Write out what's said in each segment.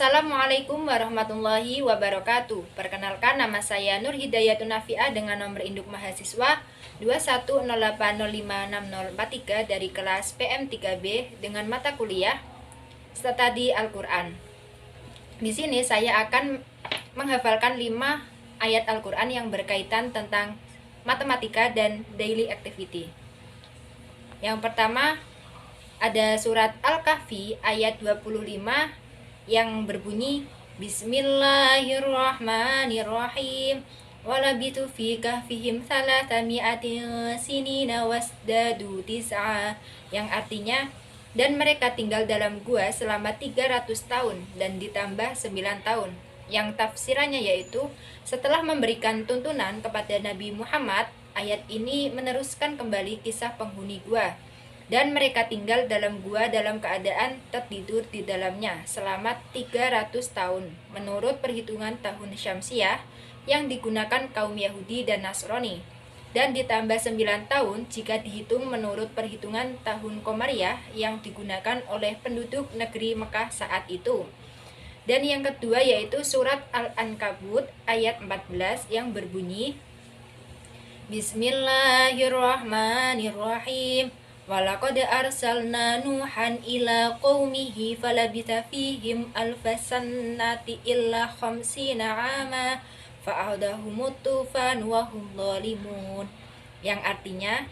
Assalamualaikum warahmatullahi wabarakatuh. Perkenalkan, nama saya Nur Hidayatun Nafiah dengan nomor induk mahasiswa 21080560043 dari kelas PM3B dengan mata kuliah Studi Al-Quran. Di sini saya akan menghafalkan 5 ayat Al-Quran yang berkaitan tentang matematika dan daily activity. Yang pertama ada surat Al-Kahfi ayat 25 yang berbunyi Bismillahirrahmanirrahim walabitu fi kahfihim salasami'atin sinina wasdadu tis'a, yang artinya dan mereka tinggal dalam gua selama 300 tahun dan ditambah 9 tahun, yang tafsirannya yaitu setelah memberikan tuntunan kepada Nabi Muhammad, ayat ini meneruskan kembali kisah penghuni gua dan mereka tinggal dalam gua dalam keadaan tertidur di dalamnya selama 300 tahun menurut perhitungan tahun Syamsiah yang digunakan kaum Yahudi dan Nasrani, dan ditambah 9 tahun jika dihitung menurut perhitungan tahun Komariah yang digunakan oleh penduduk negeri Mekah saat itu. Dan yang kedua yaitu surat Al-Ankabut ayat 14 yang berbunyi Bismillahirrahmanirrahim Walaqad arsalna Nuhan ila qaumihi falabitha fihim alfasannati illa khamsina ama fa'adahumut tufan wa hum zalimun, yang artinya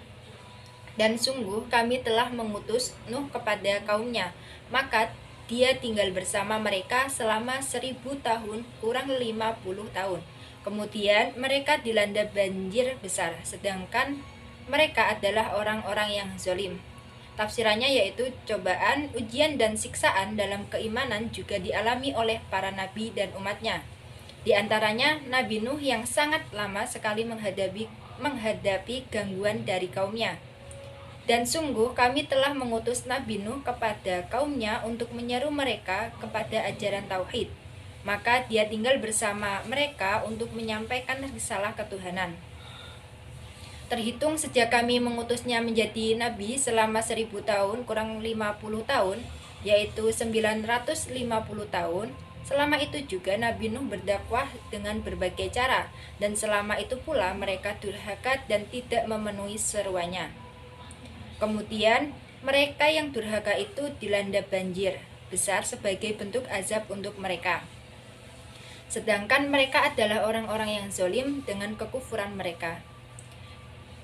dan sungguh kami telah mengutus Nuh kepada kaumnya, maka dia tinggal bersama mereka selama 1000 tahun kurang 50 tahun. Kemudian mereka dilanda banjir besar, sedangkan mereka adalah orang-orang yang zalim. Tafsirannya yaitu cobaan, ujian, dan siksaan dalam keimanan juga dialami oleh para nabi dan umatnya. Di antaranya Nabi Nuh yang sangat lama sekali menghadapi gangguan dari kaumnya. Dan sungguh kami telah mengutus Nabi Nuh kepada kaumnya untuk menyeru mereka kepada ajaran tauhid. Maka dia tinggal bersama mereka untuk menyampaikan risalah ketuhanan. Terhitung sejak kami mengutusnya menjadi nabi selama 1000 tahun kurang 50 tahun, yaitu 950 tahun. Selama itu juga Nabi Nuh berdakwah dengan berbagai cara, dan selama itu pula mereka durhaka dan tidak memenuhi seruannya. Kemudian mereka yang durhaka itu dilanda banjir besar sebagai bentuk azab untuk mereka. Sedangkan mereka adalah orang-orang yang zalim dengan kekufuran mereka.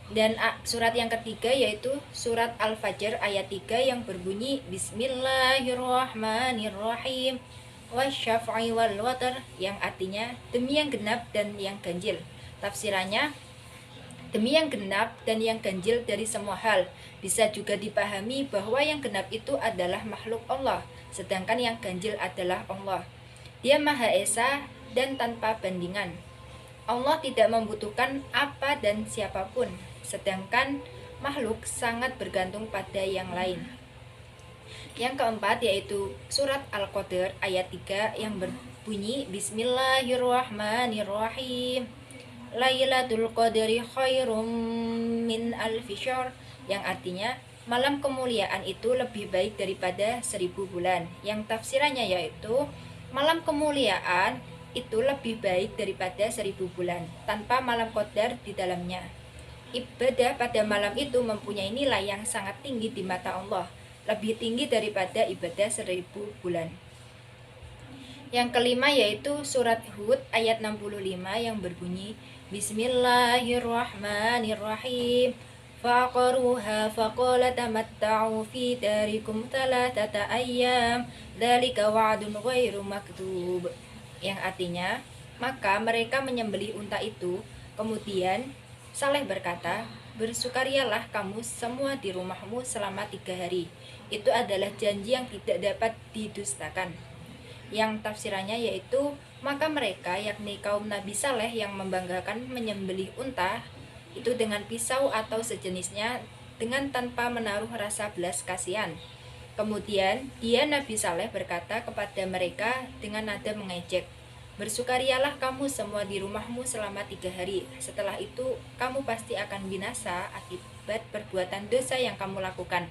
Dan surat yang ketiga yaitu surat Al-Fajr ayat 3 yang berbunyi Bismillahirrahmanirrahim wasyaf'i wal watr, yang artinya demi yang genap dan yang ganjil. Tafsirannya demi yang genap dan yang ganjil dari semua hal. Bisa juga dipahami bahwa yang genap itu adalah makhluk Allah, sedangkan yang ganjil adalah Allah. Dia Maha Esa dan tanpa bandingan. Allah tidak membutuhkan apa dan siapapun, sedangkan makhluk sangat bergantung pada yang lain. Yang keempat yaitu surat Al-Qadr ayat 3 yang berbunyi Bismillahirrahmanirrahim Lailatul Qadri khairum min alfi syahr, yang artinya malam kemuliaan itu lebih baik daripada 1000 bulan. Yang tafsirannya yaitu malam kemuliaan itu lebih baik daripada 1000 bulan tanpa malam qadar di dalamnya. Ibadah pada malam itu mempunyai nilai yang sangat tinggi di mata Allah, lebih tinggi daripada ibadah 1000 bulan. Yang kelima yaitu surat Hud ayat 65 yang berbunyi Bismillahirrahmanirrahim faqaruha faqala tamatta'u fi darikum thalathata ayyam dzalika wa'dun ghairu maktub, yang artinya maka mereka menyembelih unta itu. Kemudian Saleh berkata, bersukarialah kamu semua di rumahmu selama 3 hari. Itu adalah janji yang tidak dapat didustakan. Yang tafsirannya yaitu maka mereka yakni kaum Nabi Saleh yang membanggakan menyembelih unta itu dengan pisau atau sejenisnya dengan tanpa menaruh rasa belas kasihan. Kemudian dia Nabi Saleh berkata kepada mereka dengan nada mengejek, bersukarialah kamu semua di rumahmu selama 3 hari. Setelah itu kamu pasti akan binasa akibat perbuatan dosa yang kamu lakukan.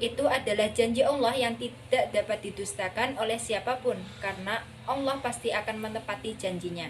Itu adalah janji Allah yang tidak dapat didustakan oleh siapapun, karena Allah pasti akan menepati janjinya.